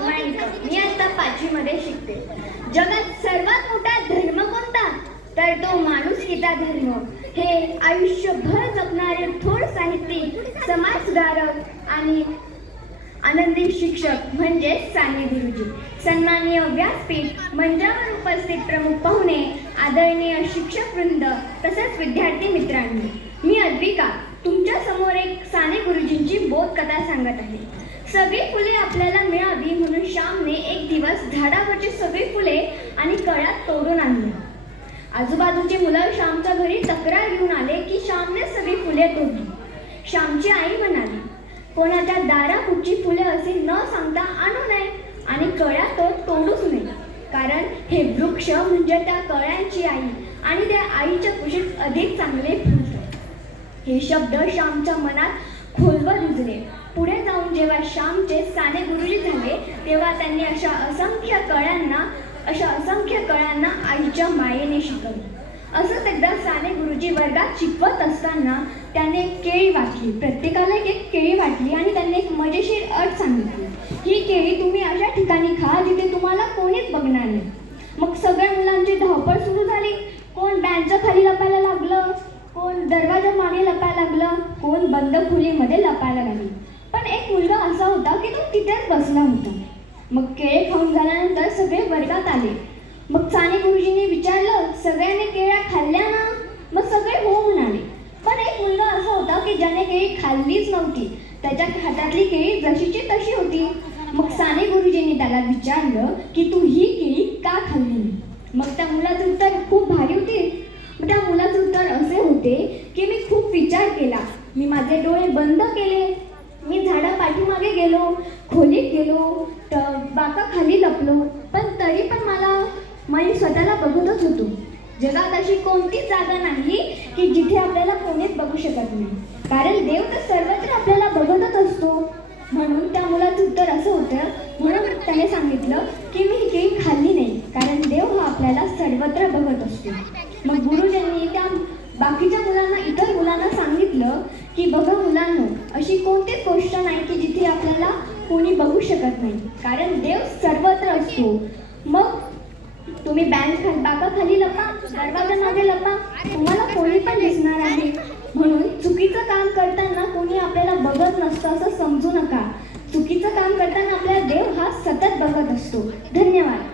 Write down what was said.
प्रमाणिक. मी आता 5वी मध्ये शिकते. जगात सर्वात मोठा धर्म कोणता? तर तो माणुसकीचा धर्म. हे आयुष्यभर जपणारे थोर साहित्यिक, समाजसुधारक आणि आनंदी शिक्षक म्हणजे साने गुरुजी. सन्माननीय व्यासपीठ, मंचावर उपस्थित प्रमुख पाहुणे, आदरणीय शिक्षकवृंद तसेच विद्यार्थी मित्रांनो, मी अद्विका तुमच्या समोर एक साने गुरुजींची बोधकथा सांगत आहे. सगळी फुले आपल्याला मिळावी म्हणून श्यामने एक दिवस झाडावरची सगळी फुले आणि कळ्या तोडून आणली. आजूबाजूची मुलं श्यामच्या घरी तक्रार घेऊन आले की श्यामने सगळी फुले तोडली. श्यामची आई म्हणाली, कोणाच्या दारापुढची फुले असे न सांगता आणू नये आणि कळ्या तोडूच नये, कारण हे वृक्ष म्हणजे त्या कळ्यांची आई आणि त्या आईच्या कुशीत अधिक चांगले फुलतात. हे शब्द श्यामच्या मनात खोलवर रुजले. पुढे जाऊन जेव्हा श्यामचे साने गुरुजी झाले तेव्हा त्यांनी अशा असंख्य कळ्यांना आईच्या मायेने शिकवले. असंच एकदा साने गुरुजी वर्गात शिकवत असताना त्याने केळी वाटली. प्रत्येकाला एक केळी वाटली आणि त्यांनी एक मजेशीर अट सांगितली, ही केळी तुम्ही अशा ठिकाणी खा जिथे तुम्हाला कोणीच बघणार नाही. मग सगळ्या मुलांची धावपळ सुरू झाली. कोण बँचच्या खाली लपायला लागलं, कोण दरवाजा मागे लपायला लागलं, कोण बंद खोलीमध्ये लपायला लागलं. पण एक मुलगा असा होता की तो तिथेच बसला होता. मग केळे खाऊन झाल्यानंतर सगळे वर्गात आले. मग साने गुरुजींनी विचारलं, सगळ्यांनी केळ्या खाल्ल्या ना? मग सगळे हो म्हणाले. पण एक मुलगा असा होता की ज्याने केळी खाल्लीच नव्हती. त्याच्या हातातली केळी जशीची तशी होती. मग साने गुरुजींनी त्याला विचारलं की तू ही केळी का खाल्ली नाही? मग त्या मुलाचं उत्तर खूप भारी होते. त्या मुलाचं उत्तर असे होते की मी खूप विचार केला, मी माझे डोळे बंद केले, मी झाडा पाठीमागे गेलो, खोलीत गेलो, बाकाखाली लपलो, पण तरी पण मी स्वतःला बघतच होतो. जगात अशी कोणतीच जागा नाही की जिथे आपल्याला कोणीच बघू शकत नाही, कारण देव तर सर्वत्र आपल्याला बघतच असतो. म्हणून त्या मुलाचं उत्तर असं होतं. म्हणून त्याने सांगितलं की मी ही केळी खाल्ली नाही, कारण देव हा आपल्याला सर्वत्र बघत असतो. मग गुरुजींनी त्या बाकीच्या मुलांना, इतर मुलांना सांगितलं की बघा मुलांनो, अशी कोणतीच गोष्ट नाही की जिथे आपल्याला कोणी बघू शकत नाही, कारण देव सर्वत्र असतो. मग तुम्ही बाकाखाली लपा, दरवाजामध्ये लपा, तुम्हाला कोणी पण दिसणार आहे. म्हणून चुकीचं काम करताना कोणी आपल्याला बघत नसतं असं समजू नका. चुकीचं काम करताना आपल्याला देव हा सतत बघत असतो. धन्यवाद.